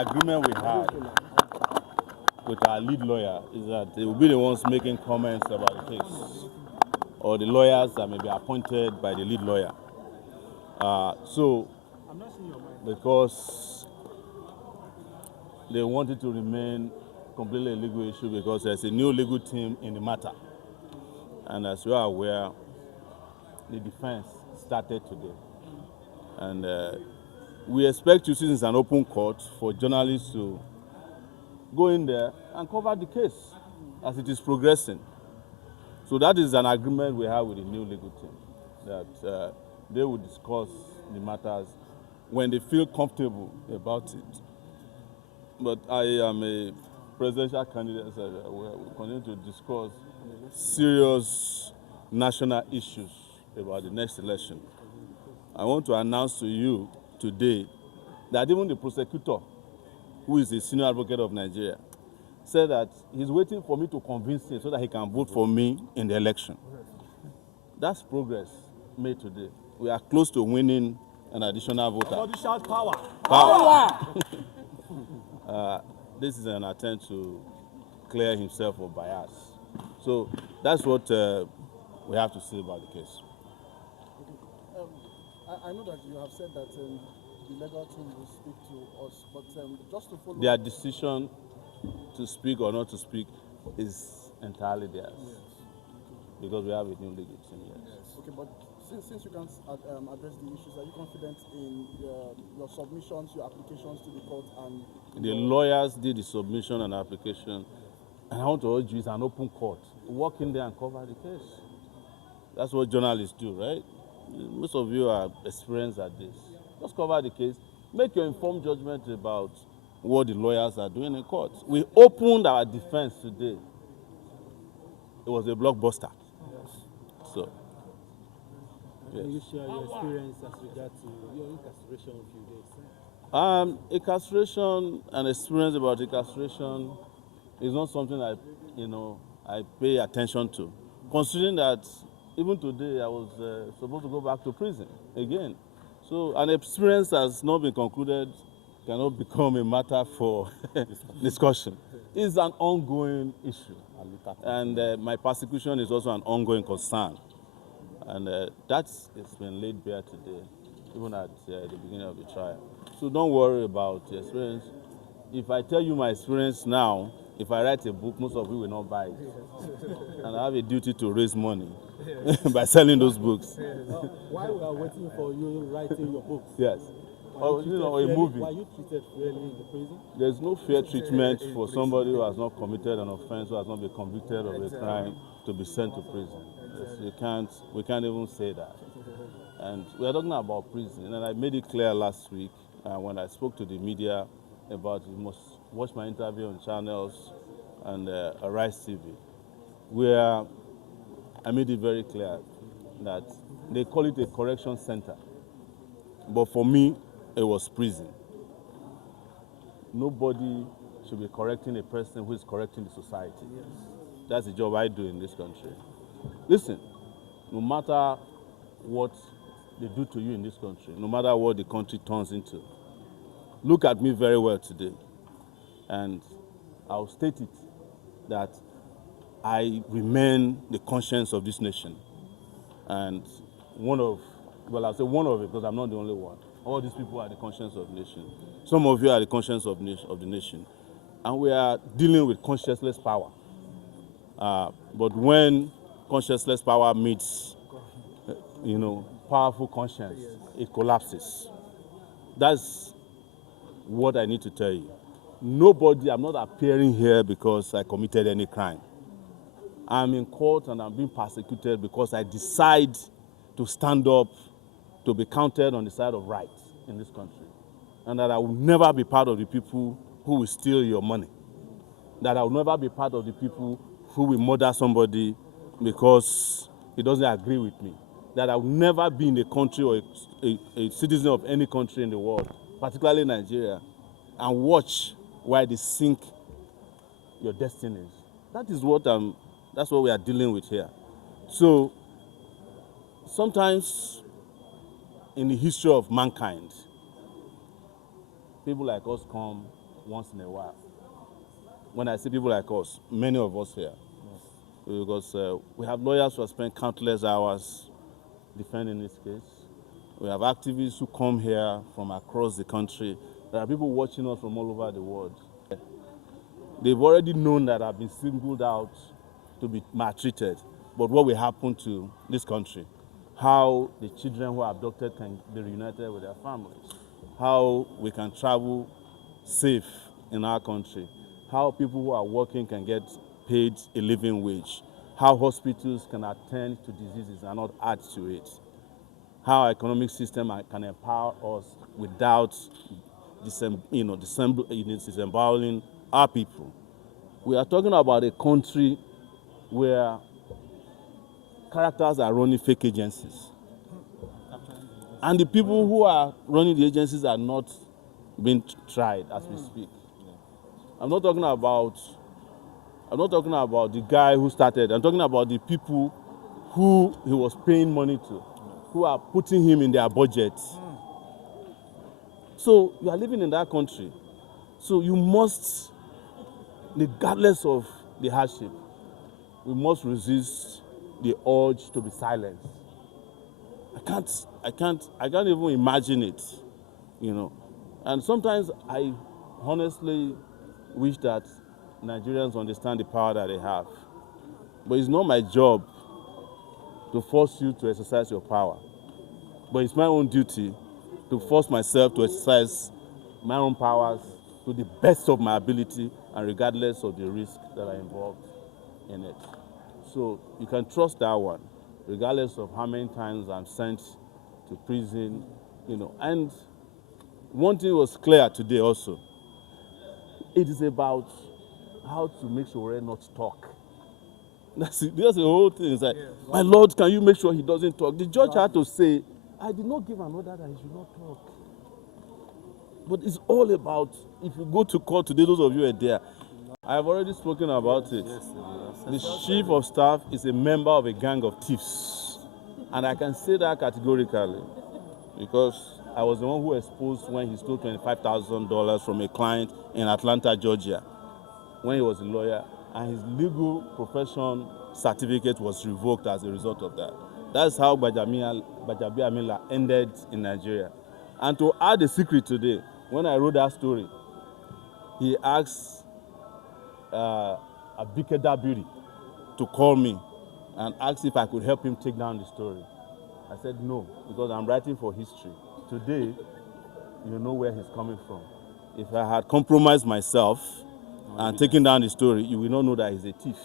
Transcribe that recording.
agreement we had with our lead lawyer is that they will be the ones making comments about the case, or the lawyers that may be appointed by the lead lawyer. So, because they wanted to remain completely a legal issue because there's a new legal team in the matter. And as you are aware, the defense started today. And we expect to see this as an open court for journalists to go in there and cover the case as it is progressing. So that is an agreement we have with the new legal team, that they will discuss the matters when they feel comfortable about it. But I am a presidential candidate, so we continue to discuss serious national issues about the next election. I want to announce to you today that even the prosecutor, who is the senior advocate of Nigeria, said that he's waiting for me to convince him so that he can vote for me in the election. That's progress made today. We are close to winning an additional voter. Somebody shout power. Power! This is an attempt to clear himself of bias. So that's what we have to say about the case. I know that you have said that the legal team will speak to us, but just to follow their decision to speak or not to speak is entirely theirs. Yes. Because we have a new legal team, yes. Okay, but since you can address the issues, are you confident in your submissions, your applications to the court? And the lawyers did the submission and application, and I want to urge you, it's an open court. Walk in there and cover the case. That's what journalists do, right? Most of you are experienced at this. Just cover the case. Make your informed judgment about what the lawyers are doing in court. We opened our defense today. It was a blockbuster. Yes. So, yes. Can you share your experience as regards to your incarceration a few days? Incarceration and experience about incarceration is not something I pay attention to. Considering that even today I was supposed to go back to prison again. So an experience has not been concluded cannot become a matter for discussion. It's an ongoing issue. And my persecution is also an ongoing concern. And that's been laid bare today, even at the beginning of the trial. So don't worry about the experience. If I tell you my experience now, if I write a book, most of you will not buy it. And I have a duty to raise money by selling those books. While we are waiting for you writing your books, yes. Or a movie. Were you treated fairly in the prison? There's no fair treatment for somebody who has not committed an offense, who has not been convicted of a crime, to be sent to prison. Yes, we can't even say that. And we are talking about prison, and I made it clear last week when I spoke to the media about you must watch my interview on channels and Arise TV, where I made it very clear that they call it a correction center, but for me, it was prison. Nobody should be correcting a person who is correcting the society. Yes. That's the job I do in this country. Listen, no matter what they do to you in this country, no matter what the country turns into, look at me very well today, and I'll state it that I remain the conscience of this nation. And I'll say one of it because I'm not the only one. All these people are the conscience of the nation. Some of you are the conscience of the nation. And we are dealing with conscienceless power. But when conscienceless power meets, powerful conscience, it collapses. That's what I need to tell you. I'm not appearing here because I committed any crime. I'm in court and I'm being persecuted because I decide to stand up to be counted on the side of right in this country. And that I will never be part of the people who will steal your money. That I will never be part of the people who will murder somebody because he doesn't agree with me. That I will never be in a country or a citizen of any country in the world, particularly Nigeria, and watch while they sink your destinies. That's what we are dealing with here. So sometimes in the history of mankind, people like us come once in a while. When I see people like us, many of us here, because we have lawyers who have spent countless hours defending this case. We have activists who come here from across the country. There are people watching us from all over the world. They've already known that I've been singled out to be maltreated. But what will happen to this country? How the children who are abducted can be reunited with their families. How we can travel safe in our country. How people who are working can get paid a living wage. How hospitals can attend to diseases and not add to it. How our economic system can empower us without disemboweling our people. We are talking about a country where characters are running fake agencies. And the people who are running the agencies are not being tried as we speak. I'm not talking about the guy who started. I'm talking about the people who he was paying money to, who are putting him in their budget. So you are living in that country. So you must, regardless of the hardship, we must resist the urge to be silent. I can't even imagine it, you know. And sometimes I honestly wish that Nigerians understand the power that they have. But it's not my job to force you to exercise your power. But it's my own duty to force myself to exercise my own powers to the best of my ability and regardless of the risks that are involved in it. So you can trust that one, regardless of how many times I'm sent to prison, you know. And one thing was clear today also. It is about how to make SOWORE not talk. That's the whole thing. It's like, my Lord, can you make sure he doesn't talk? The judge had to say, I did not give an order that he should not talk. But it's all about, if you go to court today, those of you are there, I have already spoken about it. The chief of staff is a member of a gang of thieves. And I can say that categorically because I was the one who exposed when he stole $25,000 from a client in Atlanta, Georgia, when he was a lawyer, and his legal profession certificate was revoked as a result of that. That's how GBAJABIAMILA ended in Nigeria. And to add a secret today, when I wrote that story, he asked Abike Dabiri to call me and asked if I could help him take down the story. I said no, because I'm writing for history. Today, you know where he's coming from. If I had compromised myself and taken down the story, you will not know that he's a thief.